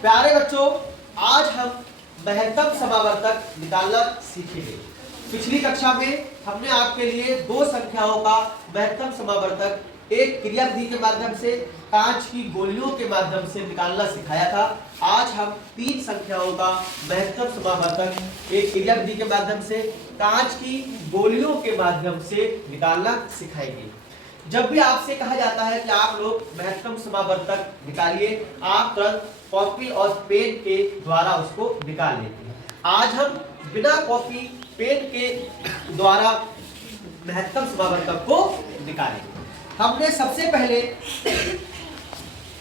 प्यारे बच्चों, आज हम महत्तम समावर्तक निकालना सीखेंगे। पिछली कक्षा में हमने आपके लिए दो संख्याओं का महत्तम समावर्तक एक क्रिया विधि के माध्यम से कांच की गोलियों के माध्यम से निकालना सिखाया था। आज हम तीन संख्याओं का महत्तम समावर्तक एक क्रिया विधि के माध्यम से कांच की गोलियों के माध्यम से निकालना सिखाएंगे। जब भी आपसे कहा जाता है कि आप लोग महत्तम समावर्तक निकालिए, आप तुरंत कॉपी और पेन के द्वारा उसको निकाल लेते हैं। आज हम बिना कॉपी पेन के द्वारा महत्तम समावर्तक को निकालेंगे। हमने सबसे पहले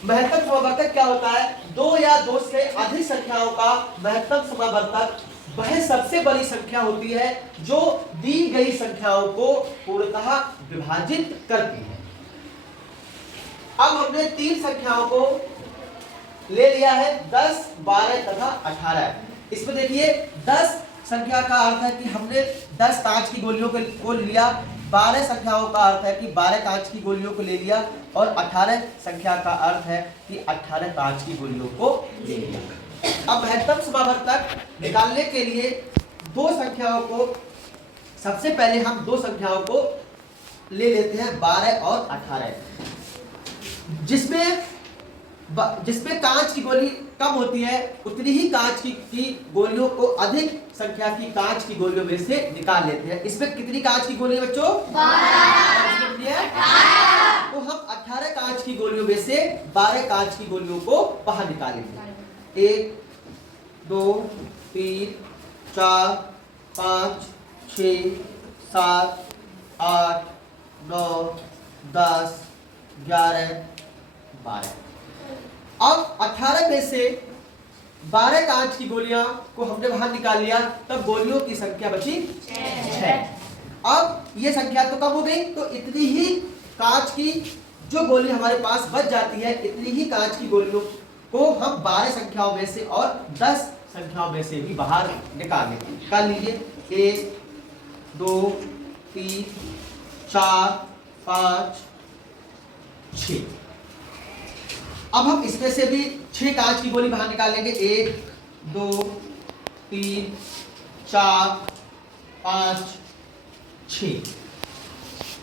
महत्तम समावर्तक क्या होता है, दो या दो से अधिक संख्याओं का महत्तम समावर्तक वह सबसे बड़ी संख्या होती है जो दी गई संख्याओं को पूर्णतः विभाजित करती है। अब हमने तीन संख्याओं को ले लिया है, 10, 12 तथा 18। इसमें देखिए 10 संख्या का अर्थ है कि हमने 10 कांच की गोलियों को लिया, 12 संख्याओं का अर्थ है कि 12 कांच की गोलियों को ले लिया और 18 संख्या का अर्थ है कि 18 कांच की गोलियों को ले लिया। अब महत्तम समावर्तक निकालने के लिए दो संख्याओं को, सबसे पहले हम दो संख्याओं को ले लेते हैं 12 और 18, जिसमें कांच की गोली कम होती है उतनी ही कांच की गोलियों को अधिक संख्या की कांच की गोलियों में से निकाल लेते हैं। इसमें कितनी कांच की गोली है बच्चों? 12। तो हम 18 कांच की गोलियों में से 12 कांच की गोलियों को बाहर निकालेंगे। 1, 2, 3, 4, 5, 6, 7, 8, 9, 10, 11, 12। अब 18 में से 12 कांच की गोलियां को हमने बाहर निकाल लिया, तब गोलियों की संख्या बची 6। अब ये संख्या तो कम हो गई, तो इतनी ही कांच की जो गोली हमारे पास बच जाती है, इतनी ही कांच की गोलियों को हम 12 संख्याओं में से और 10 संख्याओं में से भी बाहर निकाल लेंगे। निकाल लीजिए 1, 2, 3, 4, 5, 6। अब हम इसमें से भी 6 कांच की गोली बाहर निकालेंगे। 1, 2, 3, 4, 5, 6।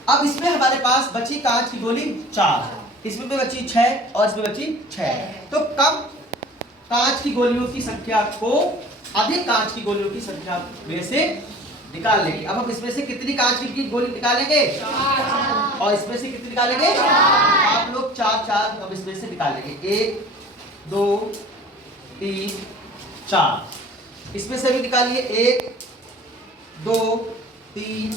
अब इसमें हमारे पास बची कांच की गोली 4, इसमें भी बची 6 और इसमें बची 6। तो कम कांच की गोलियों की संख्या को अधिक कांच की गोलियों की संख्या में से निकाल लेंगे। अब हम इसमें से कितनी कांच की गोली निकालेंगे? 4। और इसमें से कितनी निकालेंगे? 4। आप लोग 4 हम इसमें से निकालेंगे। 1, 2, 3, 4। इसमें से भी निकालिए 1, 2, 3,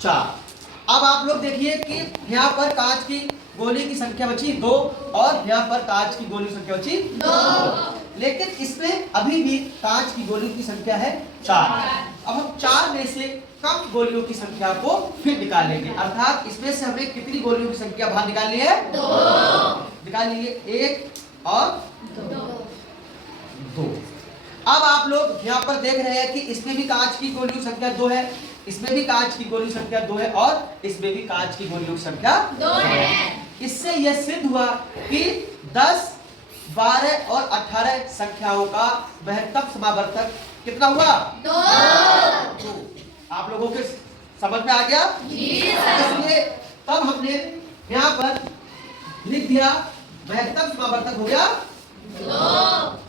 4। अब आप लोग देखिए कि यहाँ पर कांच की गोली की संख्या बची 2 और यहाँ पर कांच की गोली की संख्या बची 2, लेकिन इसमें अभी भी कांच की गोलियों की संख्या है 4। अब हम 4 में से कम गोलियों की संख्या को फिर निकालेंगे, अर्थात इसमें से हमें कितनी गोलियों की संख्या बाहर निकालनी है? 2। निकाल लीजिए 1 और 2। अब आप लोग यहाँ पर देख रहे हैं कि इसमें भी कांच की गोलियों की संख्या 2 है, इसमें भी कांच की गोलियों की संख्या 2 है और इसमें भी कांच की गोलियों की संख्या 2 है। इससे यह सिद्ध हुआ कि 10, 12 और 18 संख्याओं का महत्तम समावर्तक कितना हुआ? 2। आप लोगों के समझ में आ गया? इसलिए तब हमने यहाँ पर लिख दिया महत्तम समावर्तक हो गया 2।